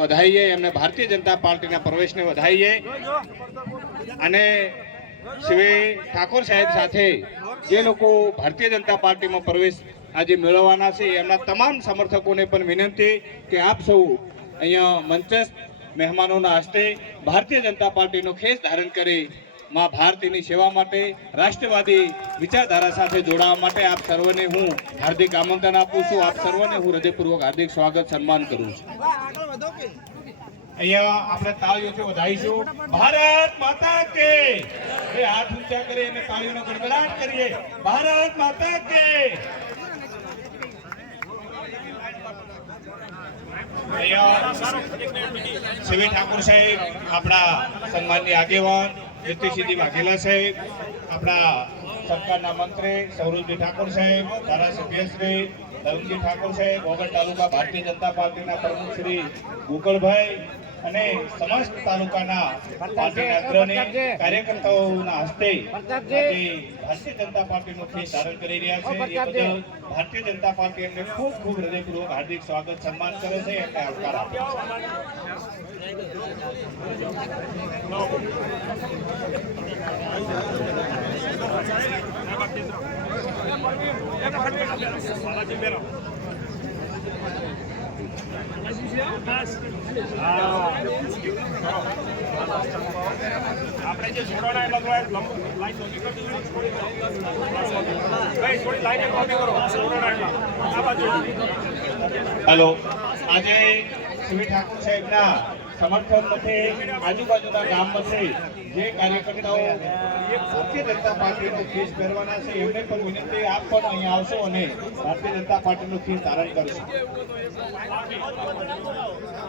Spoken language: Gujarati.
વધાઈએ એમને ભારતીય જનતા પાર્ટીના પ્રવેશને વધાઈએ અને શ્રી ઠાકોર સાહેબ સાથે જે લોકો ભારતીય જનતા પાર્ટીમાં પ્રવેશ આજે મેળવવાના છે એમના તમામ સમર્થકોને પણ વિનંતી કે આપ સૌ અહીંયા મંચસ્થ મહેમાનોના હસ્તે ભારતીય જનતા પાર્ટીનો ખેસ ધારણ કરી માં ભારતીની સેવા માટે રાષ્ટ્રવાદી વિચારધારા સાથે જોડાવા માટે આપ સર્વને હું હાર્દિક આમંત્રણ આપું છું। આપ સર્વને હું હૃદયપૂર્વક હાર્દિક સ્વાગત સન્માન કરું છું। અહીંયા આપણે તાળીઓથી વધાવીશું। ભારત માતા કે એ હાથ ઊંચા કરી અને તાળીઓનો ગડગડાટ કરીએ। ભારત માતા કે શ્રી ઠાકોર સાહેબ, આપણા સન્માનની આગેવાન નીતિશજી વાઘેલા સાહેબ, આપણા સરકારના મંત્રી સૌરભજી ઠાકોર સાહેબ, ધારાસભ્ય શ્રી ધર્મજી ઠાકોર સાહેબ, ઓગળ તાલુકા ભારતીય જનતા પાર્ટીના પ્રમુખ શ્રી ગોકળભાઈ અને સમસ્ત તાલુકાના પાર્ટીના અગ્રણી કાર્યકર્તાઓના હસ્તે ભારતીય જનતા પાર્ટીનો ખેસ ધારણ કરી રહ્યા છે। એ બદલ ભારતીય જનતા પાર્ટી એમને ખૂબ ખૂબ હૃદયપૂર્વક હાર્દિક સ્વાગત સન્માન કરે છે, એમને આવકાર આપે છે। આપણે જે છોડવાના હેલો, આજે શ્રી ઠાકોર સાહેબના સમર્થનમાંથી આજુબાજુના ગામમાંથી જે કાર્યકર્તાઓ ભારતીય જનતા પાર્ટીનો ખેસ પહેરવાના છે એમને પણ વિનંતી, આપ પણ અહીંયા આવશો અને ભારતીય જનતા પાર્ટીનો ખેસ ધારણ કરશો।